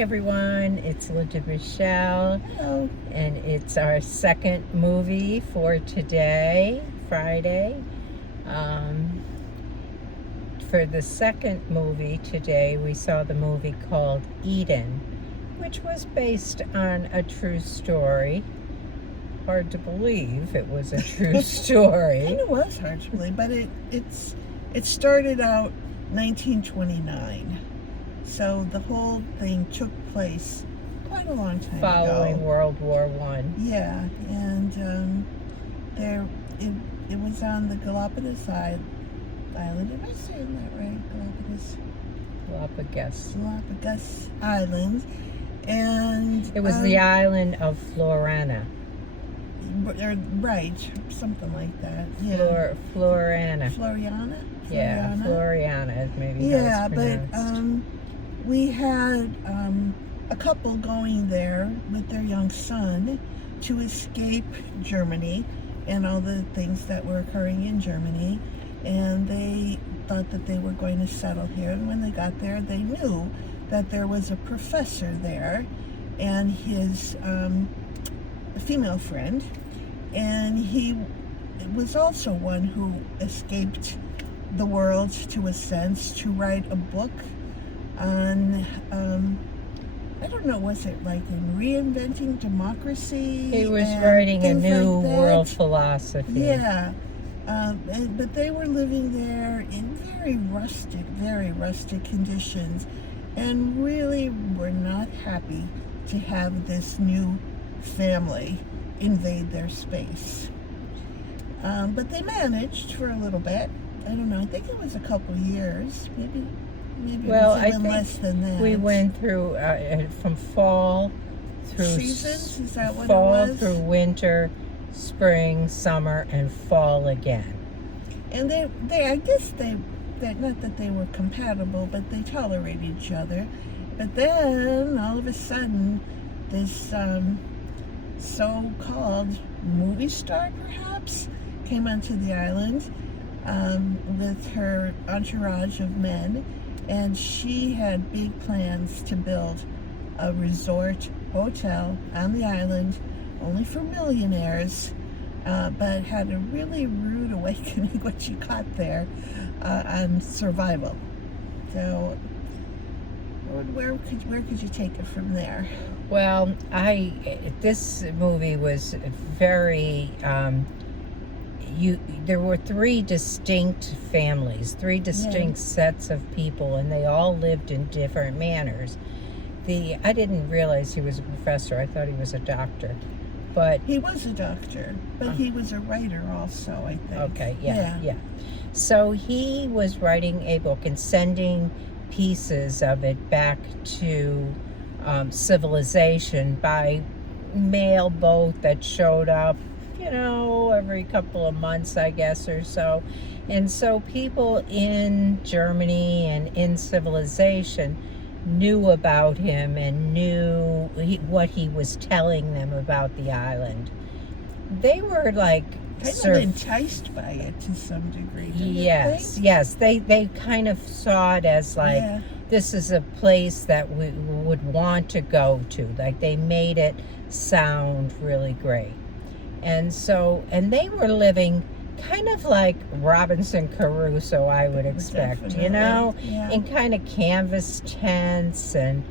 Everyone, it's Linda Michelle. Hello. And it's our second movie for today, Friday. For the second movie today, we saw the movie called Eden, which was based on a true story. Hard to believe it was a true story. And it was hard to believe, but it started out 1929. So the whole thing took place quite a long time Following ago. World War I. Yeah, and it was on the Galapagos Island. Am I saying that right? Galapagos Island. And it was the island of Florana. Right, something like that. Yeah. Floriana. Floriana? Yeah, Floriana is maybe yeah, how it's pronounced. But we had a couple going there with their young son to escape Germany and all the things that were occurring in Germany, and they thought that they were going to settle here. And when they got there, they knew that there was a professor there and his female friend, and he was also one who escaped the world, to a sense, to write a book on I don't know, was it like in reinventing democracy? He was writing a new like world philosophy. Yeah, but they were living there in very rustic conditions, and really were not happy to have this new family invade their space. But they managed for a little bit. I don't know. I think it was a couple years, maybe. Well, it was even less than that. We went through from fall through seasons. Is that what fall it was? through winter, spring, summer, and fall again. And I guess not that they were compatible, but they tolerated each other. But then all of a sudden, this so-called movie star, perhaps, came onto the island with her entourage of men, and she had big plans to build a resort hotel on the island only for millionaires, but had a really rude awakening when she got there on survival. So where could you take it from there? Well, this movie was very there were three distinct families, three distinct sets of people, and they all lived in different manners. I didn't realize he was a professor. I thought he was a doctor. But he was a doctor, but he was a writer also, I think. Okay, yeah. So he was writing a book and sending pieces of it back to civilization by mail boat that showed up, every couple of months, I guess, or so. And so people in Germany and in civilization knew about him and knew what he was telling them about the island. They were like kind of enticed by it to some degree. Yes. They kind of saw it as like, this is a place that we would want to go to. Like, they made it sound really great. And they were living kind of like Robinson Crusoe, I would expect, Definitely. in kind of canvas tents and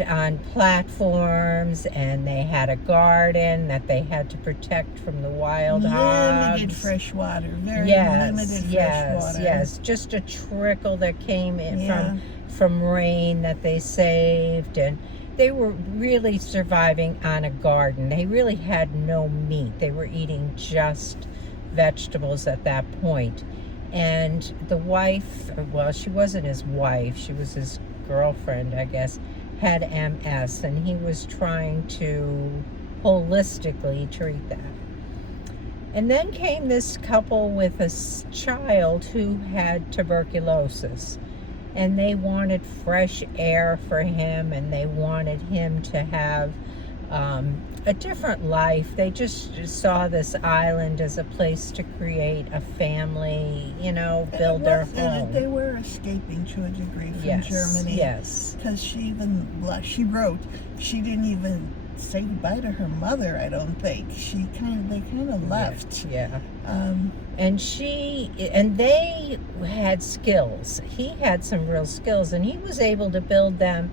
on platforms, and they had a garden that they had to protect from the wild hogs. Limited fresh water, limited fresh water. Yes, just a trickle that came in from rain that they saved, and they were really surviving on a garden. They really had no meat. They were eating just vegetables at that point. And the wife, well, she wasn't his wife, she was his girlfriend, I guess, had MS, and he was trying to holistically treat that. And then came this couple with a child who had tuberculosis, and they wanted fresh air for him, and they wanted him to have a different life. They just saw this island as a place to create a family, build their home. They were escaping to a degree from Yes, Germany. yes. Because she wrote, she didn't even say goodbye to her mother, I don't think. They kind of left. Yeah. And they had skills. He had some real skills, and he was able to build them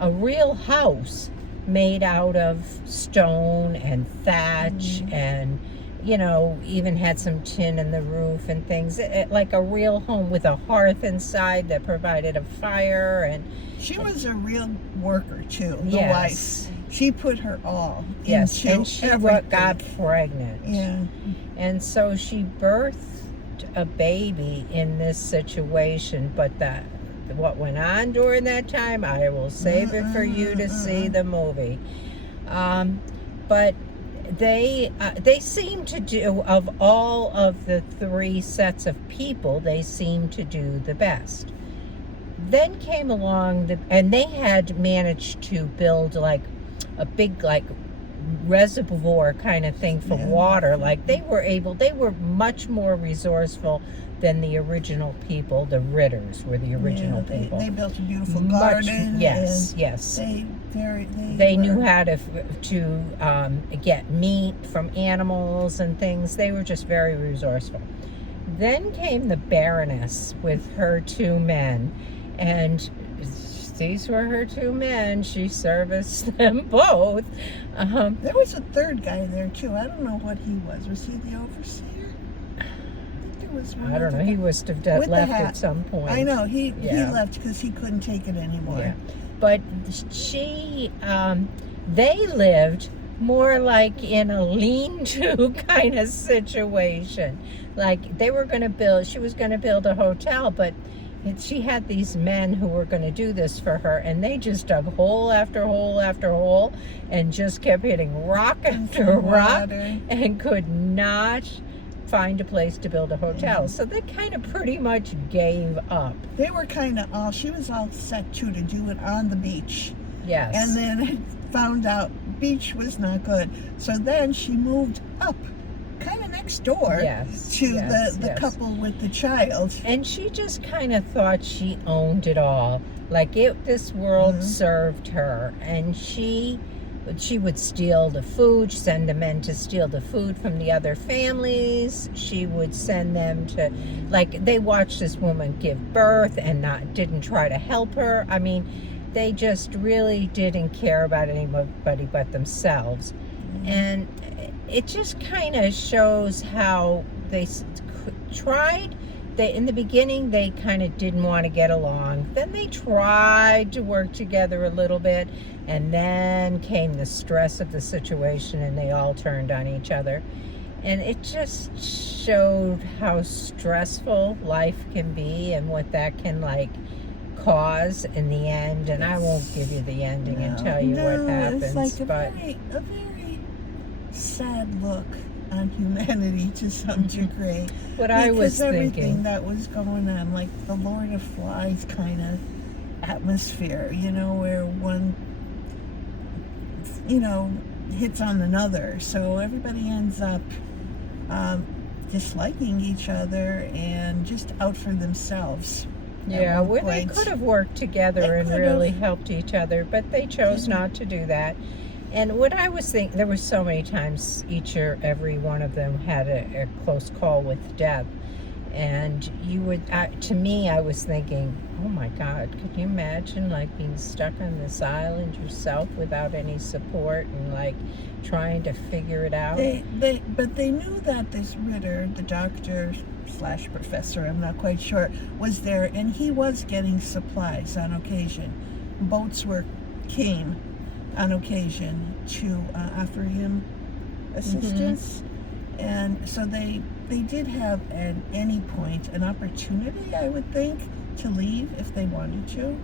a real house made out of stone and thatch, and even had some tin in the roof and things, like a real home with a hearth inside that provided a fire. And she was a real worker too, the yes. wife. She put her all yes, into and she everything. got pregnant. Yeah. And so she birthed a baby in this situation, but what went on during that time, I will save it for you to see the movie. But they seem to do, of all of the three sets of people, they seem to do the best. Then came along and they had managed to build like a big reservoir kind of thing for water. Like they were much more resourceful than the original people. The Ritters were the original people. They built a beautiful garden. Yes. They knew how to get meat from animals and things. They were just very resourceful. Then came the Baroness with her two men, and these were her two men. She serviced them both. There was a third guy there too. I don't know what he was. Was he the overseer? I don't know. He must have left at some point. I know. He left because he couldn't take it anymore. Yeah. But they lived more like in a lean-to kind of situation. Like she was going to build a hotel, but she had these men who were going to do this for her, and they just dug hole after hole after hole and just kept hitting rock after rock and could not find a place to build a hotel. So they kind of pretty much gave up. They were she was all set to do it on the beach. Yes. And then found out beach was not good. So then she moved up kind of next door to the couple with the child. And she just kind of thought she owned it all. Like this world served her, and she would steal the food, send the men to steal the food from the other families. She would send them to, they watched this woman give birth and didn't try to help her. I mean, they just really didn't care about anybody but themselves. And it just kind of shows how they tried. In the beginning, they kind of didn't want to get along. Then they tried to work together a little bit, and then came the stress of the situation, and they all turned on each other. And it just showed how stressful life can be and what that can cause in the end. And I won't give you the ending and tell you what happens. It's like a very sad look on humanity to some degree. What I was thinking. Everything that was going on, like the Lord of Flies kind of atmosphere, where one, hits on another. So everybody ends up disliking each other and just out for themselves. Yeah, they could have worked together and really helped each other, but they chose not to do that. And what I was thinking, there were so many times each or every one of them had a close call with death. And to me, I was thinking, oh my God, could you imagine being stuck on this island yourself without any support and trying to figure it out? But they knew that this Ritter, the doctor / professor, I'm not quite sure, was there, and he was getting supplies on occasion. Boats came on occasion to offer him assistance. And so they did have at any point an opportunity, I would think, to leave if they wanted to,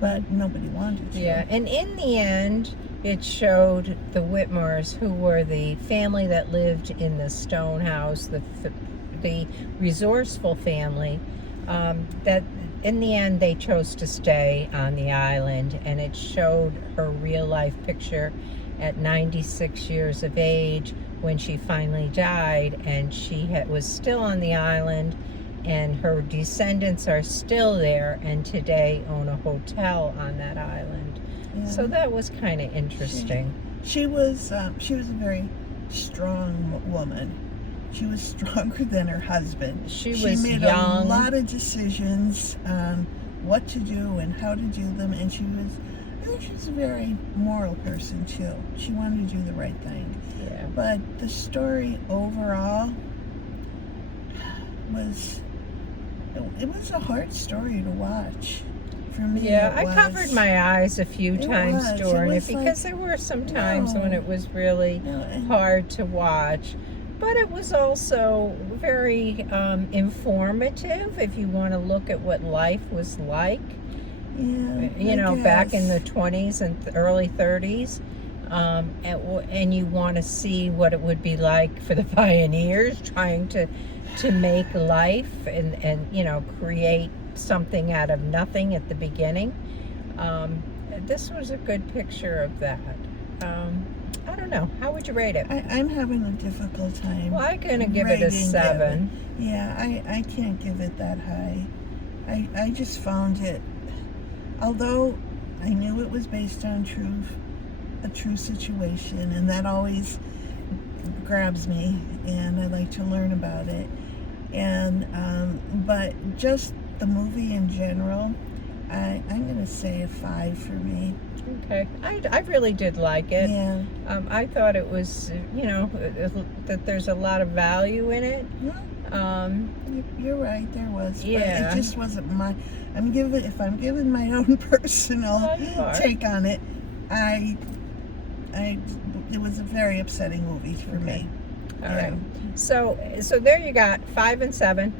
but nobody wanted to. Yeah, and in the end, it showed the Whitmores, who were the family that lived in the stone house, the resourceful family, that in the end they chose to stay on the island, and it showed her real life picture at 96 years of age when she finally died, and she was still on the island, and her descendants are still there and today own a hotel on that island. Yeah. So that was kind of interesting. She was a very strong woman. She was stronger than her husband. She made young. a lot of decisions on what to do and how to do them, and I think she was a very moral person too. She wanted to do the right thing. Yeah. But the story overall was a hard story to watch. For me, yeah, I covered my eyes a few times during it because like, there were some times when it was really hard to watch. But it was also very informative if you want to look at what life was like. Yeah, you know, back in the 20s and early 30s. And you want to see what it would be like for the pioneers trying to make life and you know, create something out of nothing at the beginning. This was a good picture of that. I don't know. How would you rate it? I'm having a difficult time. Well, I'm going to give it a 7. Yeah, I can't give it that high. I just found it, although I knew it was based on a true situation, and that always grabs me, and I like to learn about it. And but just the movie in general, I'm going to say a 5 for me. Okay, I really did like it. Yeah. I thought it was, you know, that there's a lot of value in it. You're right, there was. Yeah. But it just wasn't if I'm giving my own personal take on it, it was a very upsetting movie for me. All right. So there you got 5 and 7.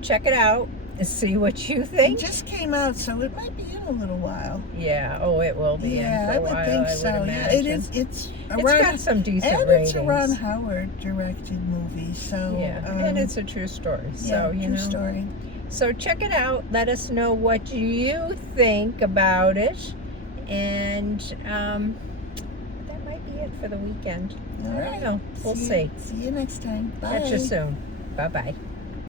Check it out. See what you think. It just came out, so it might be in a little while. Yeah. Oh, it will be in for a while. I would think so. Yeah, it is. It's got some decent and ratings. It's a Ron Howard directed movie, so yeah, and it's a true story. So true story. So check it out. Let us know what you think about it, and that might be it for the weekend. All right. I don't know. We'll see. See you next time. Bye. Catch you soon. Bye bye.